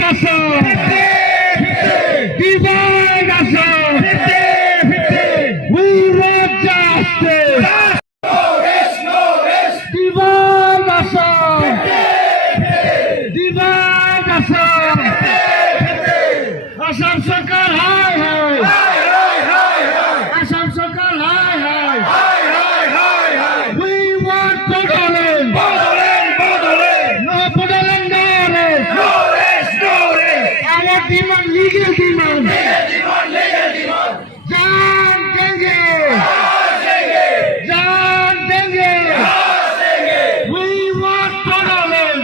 Assam! Divide Assam! We want justice! Divide Assam! Divide Assam! Assam Sarkar, hi, hi! Assam Sarkar, hi, hi! We want Bodoland! No Bodoland, no rest! Our demand, legal demand! Jaan denge! Jaan denge! We want Bodoland!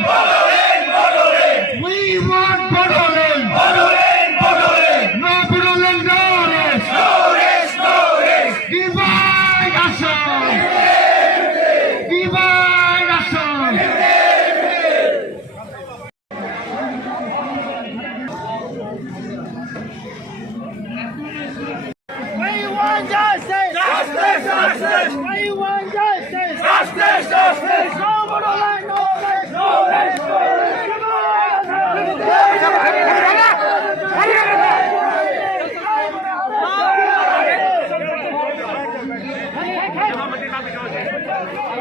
We want Bodoland! No Bodoland, no rest! Divide Assam! Divide Assam! We want justice! We want justice!